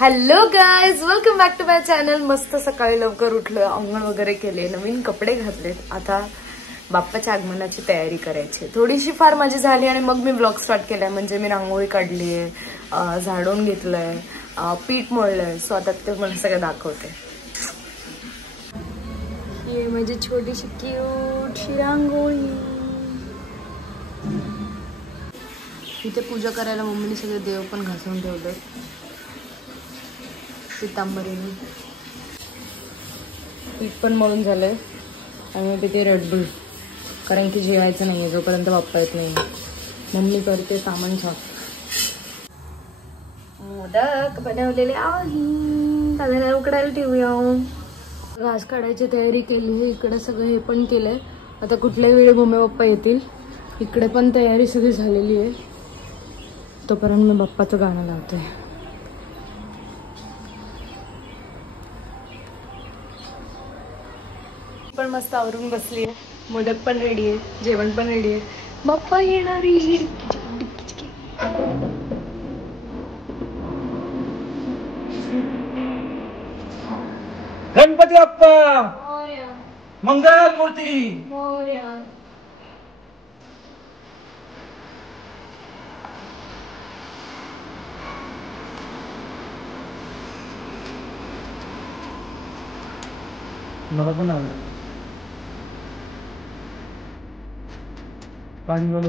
Hello guys, welcome back to my channel. मस्त सकाळी लवकर उठलोय, अंघोळ वगैरे केले, नवीन कपडे घातले। आता बाप्पाच्या आगमनाची तयारी करायची। थोडीशी फार माझी झाली आणि मग मी ब्लॉग स्टार्ट केलाय। म्हणजे मी रांगोळी काढलीये, झाडून घेतलंय, पीठ मळलंय। सो आता ते मला सगळं दाखवते। ये माझी छोटीशी क्यूटशी रांगोळी। इथे पूजा करायला मम्मीने सगळे देव पण घासून ठेवले पितांबरीने। पीठ पण मळून झालंय आणि मी पिते रेडबुल, कारण की जेवायचं नाहीये जोपर्यंत बाप्पा येत नाही। मम्मी करते सामान साफ। मोदक बनवलेले आहे, दादाला उकडायला ठेवूया। घास काढायची तयारी केली आहे। इकडे सगळं हे पण केलंय। आता कुठल्या वेळी मम्मी बाप्पा येतील। इकडे पण तयारी सगळी झालेली आहे। तोपर्यंत मी बाप्पाचं गाणं लावते। पण मस्त आवरून बसली आहे। मोदक पण रेडी आहे, जेवण पण रेडी आहे। बाप्पा येणार आहे। गणपती बाप्पा मंगल मूर्ती मोरया। मला पण आलं पाणी वाला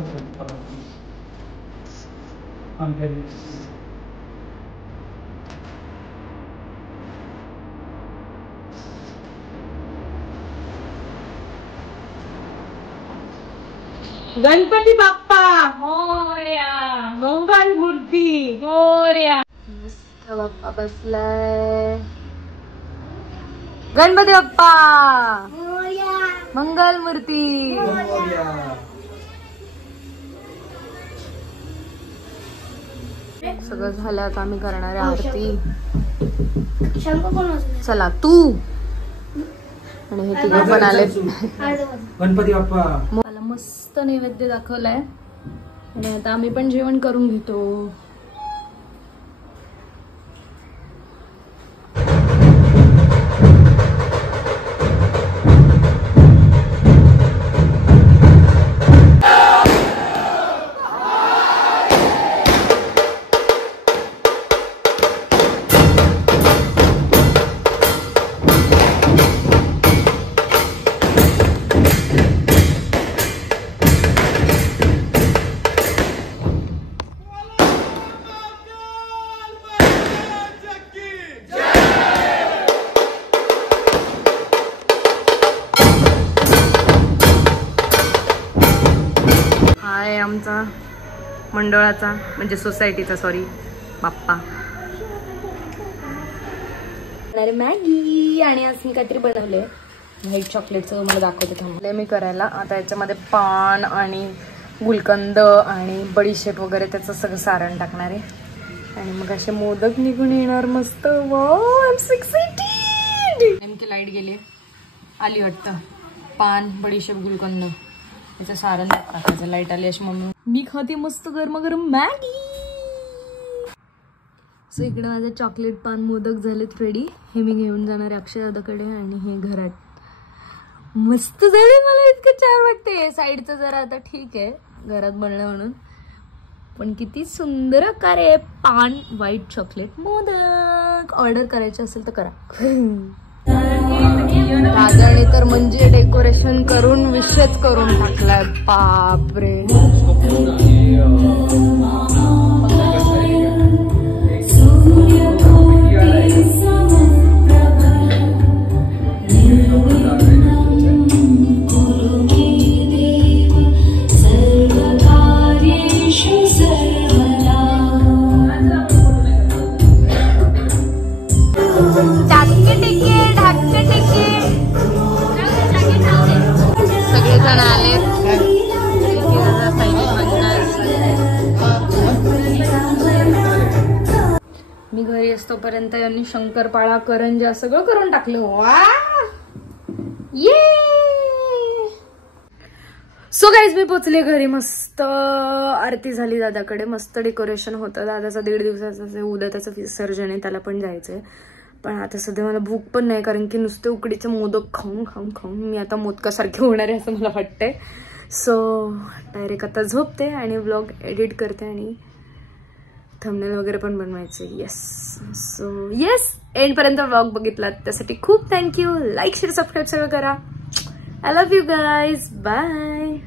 गणपती बाप्पा मोरया, मंगल मूर्ती मोरया। मस्त बाप्पा बसलाय। गणपती बाप्पा मोरया, मंगल मूर्ती मोरया। सगळं झालं, आता आम्ही करणार आहे आरती। चला तू आणि हे तिघं पण आले। गणपती बाप्पा मला मस्त नैवेद्य दाखवलाय आणि आता आम्ही पण जेवण करून घेतो। हाय आमचा मंडळाचा, म्हणजे सोसायटीचा, सॉरी, बाप्पा। मॅगी आणि आज मी काहीतरी बनवले व्हाईट चॉकलेटचं, मला दाखवते थांबले मी करायला। आता याच्यामध्ये पान आणि गुलकंद आणि बडीशेप वगैरे त्याचं सगळं सारण टाकणार आहे आणि मग असे मोदक निघून येणार मस्त। Wow, I am so excited. नेमकी लाईट गेली, आली वाटतं। पान, बडीशेप, गुलकंद याचं सारण टाकायचं। लाईट आली अशी मम्मी मी खाते मस्त गरमागरम मॅगी। सो इकडे माझे चॉकलेट पान मोदक झालेत रेडी। हे मी घेऊन जाणार आहे अक्षय दादाकडे आणि हे घरात मस्त झाले। मला इतकं छान वाटते। साईडचं जरा आता ठीक आहे घरात बनलं म्हणून, पण किती सुंदर आकार आहे। पान व्हाईट चॉकलेट मोदक। ऑर्डर करायचे असेल तर करा। दादाने तर म्हणजे डेकोरेशन करून विषयच करून टाकलाय, बापरे। सगळेजण आले। मी घरी असतोपर्यंत यांनी शंकरपाळा, करंजा सगळं करून टाकलं। वा, ये सो गाईज मी पोचले घरी. मस्त आरती झाली दादाकडे, मस्त डेकोरेशन होतं. दादाचा 1.5 दिवसाचं उद्या त्याचं विसर्जन आहे, त्याला पण जायचंय. पण आता सध्या मला भूक पण नाही, कारण की नुसते उकडीचे मोदक खाऊन खाऊन खाऊन मी आता मोदकासारखी होणार आहे असं मला वाटतंय. सो डायरेक्ट आता झोपते आणि व्लॉग एडिट करते आणि थंबनेल वगैरे पण बनवायचे. येस. सो येस, एंडपर्यंत व्लॉग बघितलात त्यासाठी खूप थँक्यू. लाईक शेअर सबस्क्राईब सगळं करा. I love you guys. Bye.